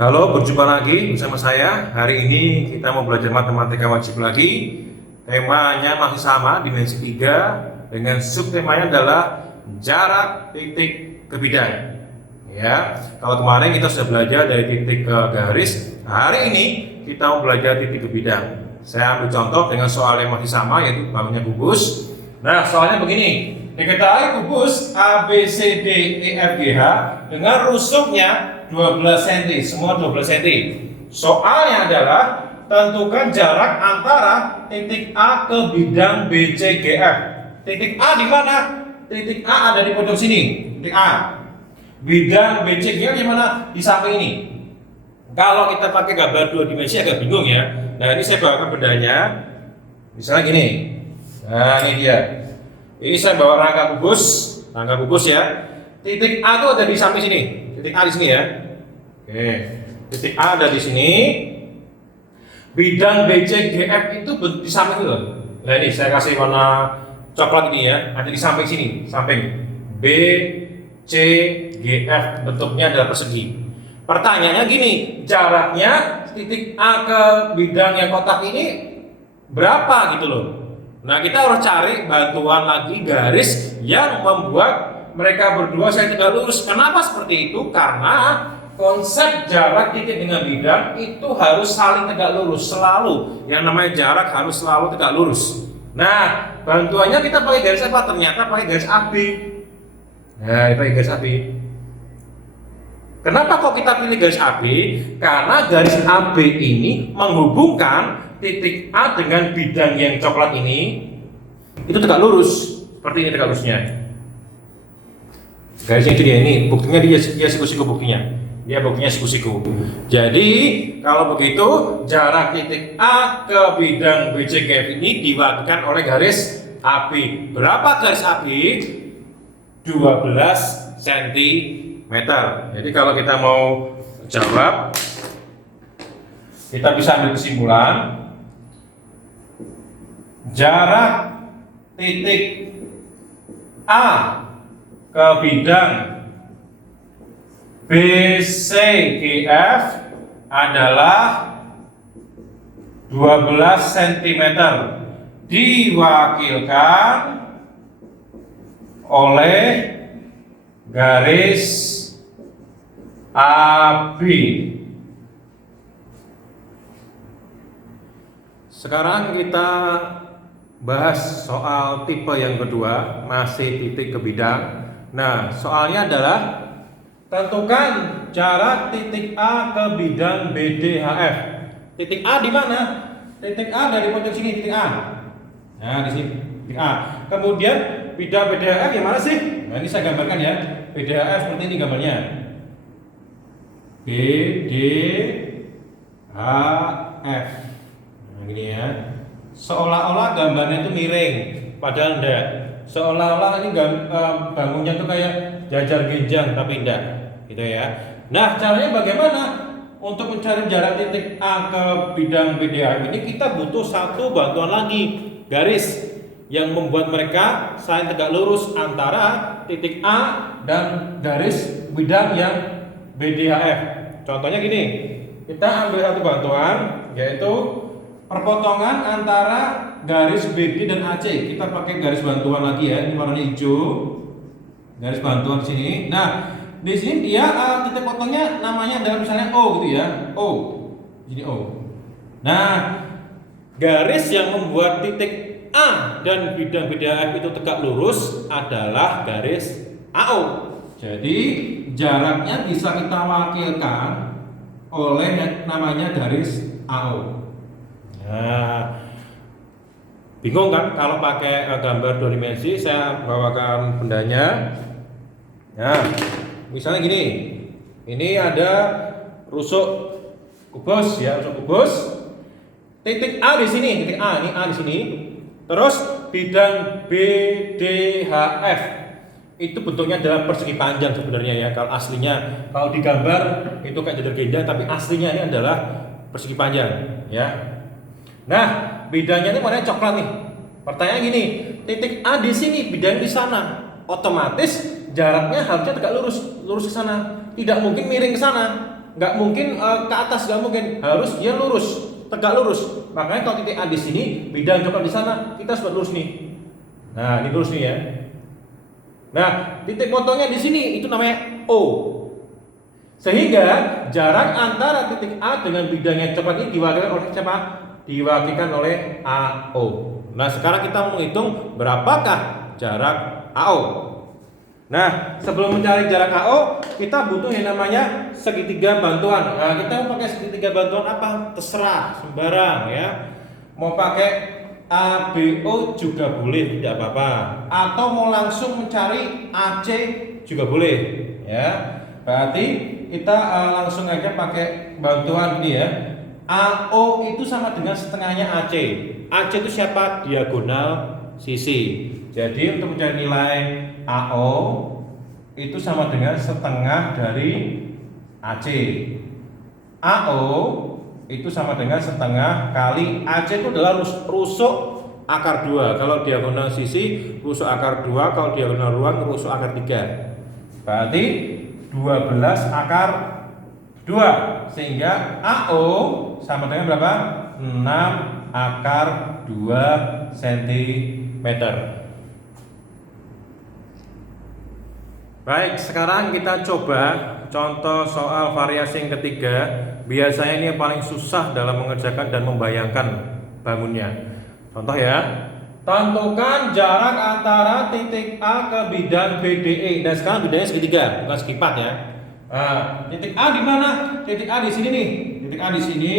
Halo, berjumpa lagi bersama saya. Hari ini kita mau belajar matematika wajib lagi. Temanya masih sama, dimensi 3, dengan subtemanya adalah jarak titik ke bidang. Ya, kalau kemarin kita sudah belajar dari titik ke garis, hari ini kita mau belajar titik ke bidang. Saya ambil contoh dengan soal yang masih sama, yaitu bangunnya kubus. Nah, soalnya begini. Diketahui kubus A, B, C, D, E, F, G, H dengan rusuknya 12 cm, semua 12 cm. Soalnya adalah tentukan jarak antara titik A ke bidang B, C, G, F. Titik A di mana? Titik A ada di pojok sini, titik A. Bidang B, C, G, F di mana? Di samping ini. Kalau kita pakai gambar 2 dimensi agak bingung ya. Nah, ini saya bawakan bedanya. Misalnya gini. Nah, ini dia. Ini saya bawa rangka kubus ya. Titik A itu ada di samping sini. Titik A di sini ya. Oke. Titik A ada di sini. Bidang B, C, G, F itu di samping itu. Nah, ini saya kasih warna coklat ini ya. Ada di samping sini, samping B, C, G, F bentuknya adalah persegi. Pertanyaannya gini, jaraknya titik A ke bidang yang kotak ini berapa gitu loh. Nah, kita harus cari bantuan lagi garis yang membuat mereka berdua saya tegak lurus. Kenapa seperti itu? Karena konsep jarak titik dengan bidang itu harus saling tegak lurus selalu. Yang namanya jarak harus selalu tegak lurus. Nah, bantuannya kita pakai garis apa? Ternyata pakai garis AB. Nah, ini pakai garis AB. Kenapa kok kita pilih garis AB? Karena garis AB ini menghubungkan titik A dengan bidang yang coklat ini itu tegak lurus, seperti ini tegak lurusnya. Garisnya itu dia, ini buktinya dia siku-siku buktinya. Dia buktinya siku-siku. Jadi kalau begitu jarak titik A ke bidang BCGF ini diwakilkan oleh garis AB. Berapa garis AB? 12 cm. Jadi kalau kita mau jawab, kita bisa ambil kesimpulan. Jarak titik A ke bidang BCGF adalah 12 cm diwakilkan oleh garis AB. Sekarang kita bahas soal tipe yang kedua, masih titik ke bidang. Nah, soalnya adalah tentukan jarak titik A ke bidang BDHF. Titik A di mana? Titik A dari pojok sini, titik A. Nah, di sini titik A. Kemudian bidang BDHF yang mana sih? Nah, ini saya gambarkan ya. BDHF seperti ini gambarnya. BDHF. Nah, gini ya. Seolah-olah gambarnya itu miring, padahal enggak. Seolah-olah ini bangunnya tuh kayak jajar genjang, tapi enggak, gitu ya. Nah, caranya bagaimana? Untuk mencari jarak titik A ke bidang BDH ini kita butuh satu bantuan lagi, garis yang membuat mereka saling tegak lurus antara titik A dan garis bidang yang BDHF. Contohnya gini, kita ambil satu bantuan, yaitu perpotongan antara garis BD dan AC. Kita pakai garis bantuan lagi ya, ini warnanya hijau. Garis bantuan di sini. Nah, di sini dia titik potongnya namanya adalah misalnya O gitu ya. O. Jadi O. Nah, garis yang membuat titik A dan bidang BDHF itu tegak lurus adalah garis AO. Jadi, jaraknya bisa kita wakilkan oleh yang namanya garis AO. Nah, bingung kan kalau pakai gambar 2 dimensi? Saya bawakan bendanya. Nah, misalnya gini, ini ada rusuk kubus ya, rusuk kubus. Titik A di sini, titik A, ini A di sini. Terus bidang BDHF itu bentuknya adalah persegi panjang sebenarnya ya. Kalau aslinya, kalau digambar itu kayak jajar genjang, tapi aslinya ini adalah persegi panjang ya. Nah, bidangnya ini warnanya coklat nih. Pertanyaan gini, titik A di sini, bidang di sana. Otomatis jaraknya harusnya tegak lurus ke sana. Tidak mungkin miring ke sana. nggak mungkin ke atas, nggak mungkin, harus dia lurus, tegak lurus. Makanya kalau titik A di sini, bidang coklat di sana, kita harus buat lurus nih. Nah, ini lurus nih ya. Nah, titik potongnya di sini itu namanya O. Sehingga jarak antara titik A dengan bidang yang coklat ini diwakilkan oleh siapa? Diwakilkan oleh AO. Nah, sekarang kita mau menghitung berapakah jarak AO. Nah, sebelum mencari jarak AO, kita butuh yang namanya segitiga bantuan. Nah, kita mau pakai segitiga bantuan apa? Terserah, sembarang ya. Mau pakai ABO juga boleh, tidak apa-apa. Atau mau langsung mencari AC juga boleh, ya. Berarti kita langsung aja pakai bantuan ini ya. AO itu sama dengan setengahnya AC. AC itu siapa? Diagonal sisi. Jadi untuk mencari nilai AO itu sama dengan setengah dari AC. AO itu sama dengan setengah kali AC itu adalah rusuk akar 2. Kalau diagonal sisi rusuk akar 2, kalau diagonal ruang rusuk akar 3. Berarti 12 akar 2. Sehingga AO sama dengan berapa? 6 akar 2 cm. Baik, sekarang kita coba contoh soal variasi yang ketiga. Biasanya ini yang paling susah dalam mengerjakan dan membayangkan bangunnya. Contoh ya, tentukan jarak antara titik A ke bidang BDE. Dan sekarang bidangnya segitiga, bukan segi 4 ya. Nah, titik A di mana? Titik A di sini nih. Titik A di sini.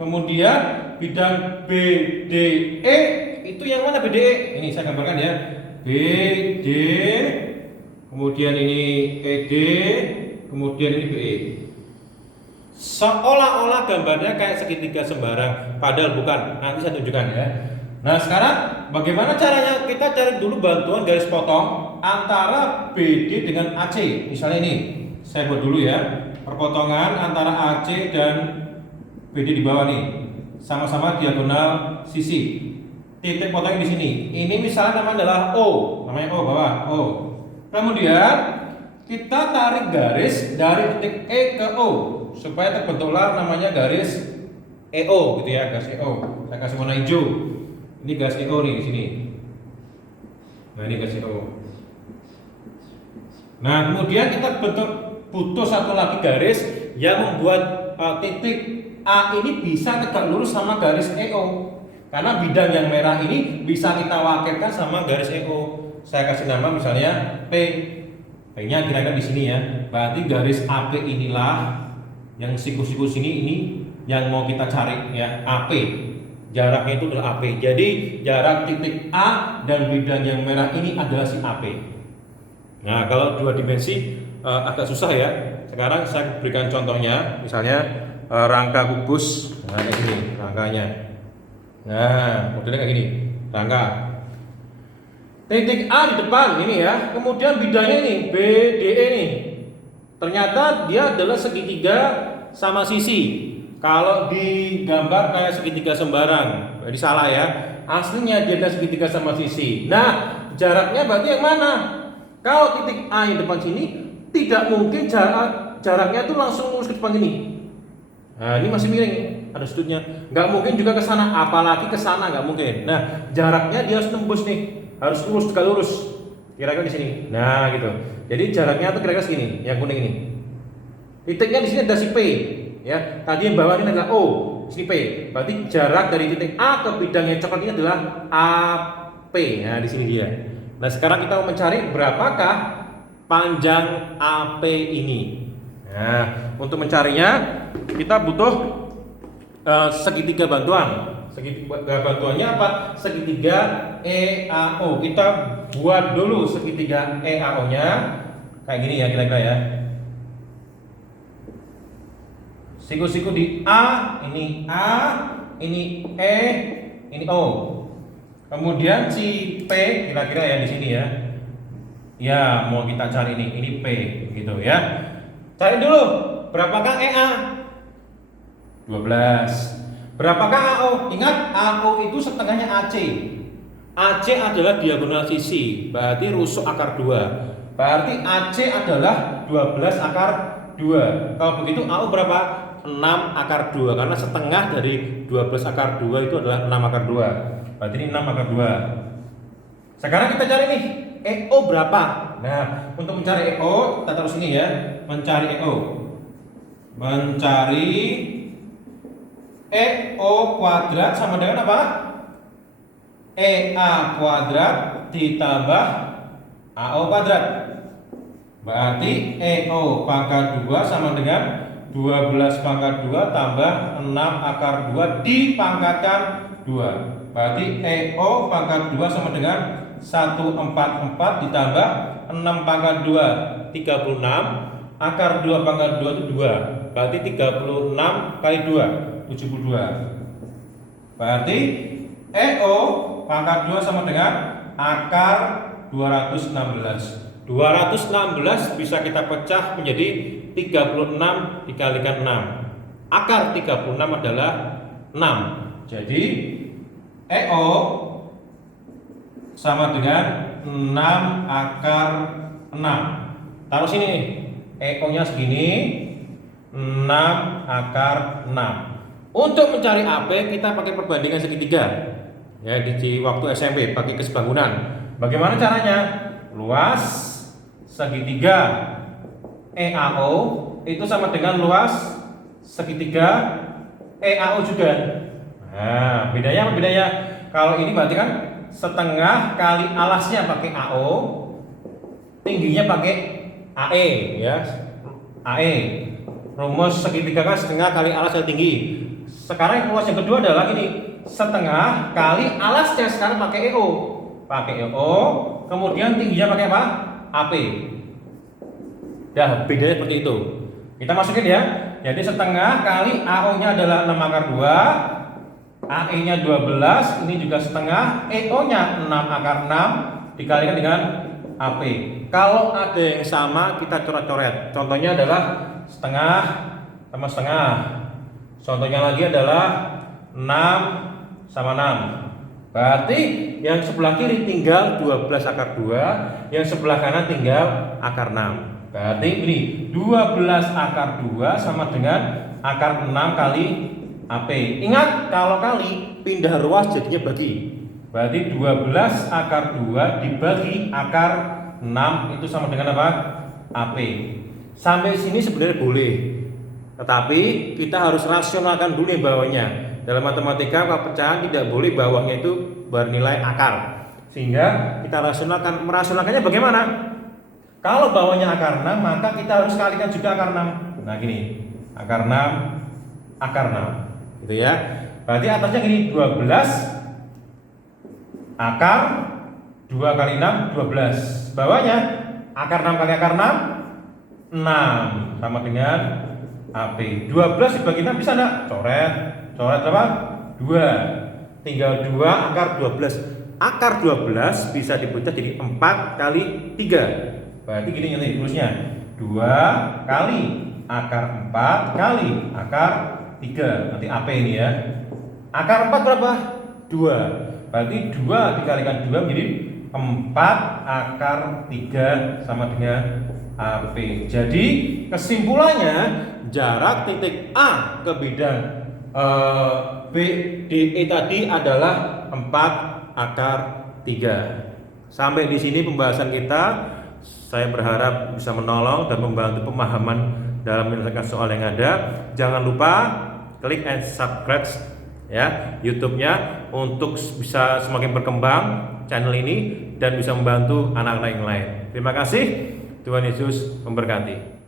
Kemudian bidang BDE itu yang mana BDE? Ini saya gambarkan ya. BD, kemudian ini ED, kemudian ini BE. Seolah-olah gambarnya kayak segitiga sembarang, padahal bukan. Nanti saya tunjukkan ya. Nah, sekarang bagaimana caranya? Kita cari dulu bantuan garis potong antara BD dengan AC. Misalnya ini, saya buat dulu ya. Perpotongan antara AC dan BD di bawah nih. Sama-sama diagonal sisi. Titik potongnya di sini. Ini misalnya namanya adalah O. Namanya O bawah, O. Kemudian kita tarik garis dari titik E ke O supaya terbentuklah namanya garis EO gitu ya, garis EO. Saya kasih warna hijau. Ini garis EO nih di sini. Nah, ini garis EO. Nah, kemudian kita butuh satu lagi garis yang membuat titik A ini bisa tegak lurus sama garis EO. Karena bidang yang merah ini bisa kita wakilkan sama garis EO. Saya kasih nama misalnya P. P-nya kira-kira di sini ya. Berarti garis AP inilah yang siku-siku sini ini yang mau kita cari ya, AP. Jaraknya itu adalah AP. Jadi jarak titik A dan bidang yang merah ini adalah si AP. Nah, kalau dua dimensi agak susah ya. Sekarang saya berikan contohnya, misalnya rangka kubus. Nah, ini rangkanya. Nah, modelnya kayak gini, rangka. Titik A di depan ini ya, kemudian bidangnya ini BDE nih. Ternyata dia adalah segitiga sama sisi. Kalau digambar kayak segitiga sembarang, jadi salah ya. Aslinya dia adalah segitiga sama sisi. Nah, jaraknya berarti yang mana? Kalau titik A yang depan sini, tidak mungkin jaraknya itu langsung lurus ke depan ini. Nah, ini masih miring, ada sudutnya. Nggak mungkin juga ke sana, apalagi ke sana nggak mungkin. Nah, jaraknya dia harus tembus nih. Harus lurus, tegak lurus, kira-kira di sini. Nah, gitu. Jadi jaraknya tuh kira-kira segini, yang kuning ini. Titiknya di sini ada si P, ya. Tadi yang bawah ini adalah O, sini P. Berarti jarak dari titik A ke bidang yang coklat ini adalah AP. Nah, di sini dia. Nah, sekarang kita mau mencari berapakah panjang AP ini. Nah, untuk mencarinya kita butuh segitiga bantuan. Segitiga bantuannya apa? Segitiga EAO. Kita buat dulu segitiga EAO-nya kayak gini ya kira-kira ya. Siku-siku di A, ini E, ini O. Kemudian si P kira-kira ya di sini ya. Ya, mau kita cari ini P gitu ya. Cari dulu berapakah EA? 12. Berapakah AO? Ingat, AO itu setengahnya AC. AC adalah diagonal sisi, berarti rusuk akar 2. Berarti AC adalah 12 akar 2. Kalau begitu AO berapa? 6 akar 2, karena setengah dari 12 akar 2 itu adalah 6 akar 2. Berarti ini 6 akar 2. Sekarang kita cari nih EO berapa. Nah, untuk mencari EO kita taruh sini ya. Mencari EO. Mencari EO kuadrat sama dengan apa? EA kuadrat ditambah AO kuadrat. Berarti EO pangkat 2 sama dengan 12 pangkat 2 tambah 6 akar 2 dipangkatkan 2. Berarti EO pangkat 2 sama dengan 144 ditambah 6 pangkat 2 36, akar 2 pangkat 2 itu 2. Berarti 36 kali 2 72. Berarti EO pangkat 2 sama dengan akar 216. 216 bisa kita pecah menjadi 36 dikalikan 6. Akar 36 adalah 6. Jadi EO sama dengan 6 akar 6. Taruh sini nih. EO nya segini, 6 akar 6. Untuk mencari AP kita pakai perbandingan segitiga. Ya, di waktu SMP pakai kesebangunan. Bagaimana caranya? Luas segitiga EAO itu sama dengan luas segitiga EAO juga. Nah, bedanya apa bedanya? Kalau ini berarti kan setengah kali alasnya pakai AO, tingginya pakai AE ya. AE. Rumus segitiga kan setengah kali alas yang tinggi. Sekarang yang luas yang kedua adalah ini, setengah kali alasnya sekarang pakai EO. Pakai EO, kemudian tingginya pakai apa? AP. Dah, bedanya seperti itu. Kita masukin ya. Jadi setengah kali AO nya adalah 6 akar 2, AE nya 12, ini juga setengah, EO nya 6 akar 6 dikalikan dengan AP. Kalau ada yang sama kita coret-coret. Contohnya adalah setengah sama setengah. Contohnya lagi adalah 6 sama 6. Berarti yang sebelah kiri tinggal 12 akar 2, yang sebelah kanan tinggal akar 6. Berarti ini 12 akar 2 sama dengan akar 6 kali AP. Ingat, kalau kali pindah ruas jadinya bagi. Berarti 12 akar 2 dibagi akar 6 itu sama dengan apa? AP. Sampai sini sebenarnya boleh. Tetapi kita harus rasionalkan dulu nih bawahnya. Dalam matematika kalau pecahan tidak boleh bawahnya itu bernilai akar. Sehingga kita rasionalkan. Merasionalkannya bagaimana? Kalau bawahnya akar 6, maka kita harus kalikan juga akar 6. Nah gini, akar 6, akar 6 gitu ya. Berarti atasnya gini, 12 akar 2 kali 6, 12. Bawahnya akar 6 kali akar 6, 6 sama dengan AP. 12 dibagi 6 bisa enggak? Coret berapa? 2. Tinggal 2 akar 12. Akar 12 bisa dipecah jadi 4 kali 3. Berarti gini nanti tulisnya 2 kali akar 4 kali akar 3. Nanti AP ini ya. Akar 4 berapa? 2. Berarti 2 dikalikan 2 menjadi 4 akar 3 sama dengan AP. Jadi kesimpulannya jarak titik A ke bidang B, D, E tadi adalah 4 akar 3. Sampai di sini pembahasan kita. Saya berharap bisa menolong dan membantu pemahaman dalam menyelesaikan soal yang ada. Jangan lupa klik and subscribe ya YouTube-nya untuk bisa semakin berkembang channel ini dan bisa membantu anak-anak yang lain. Terima kasih. Tuhan Yesus memberkati.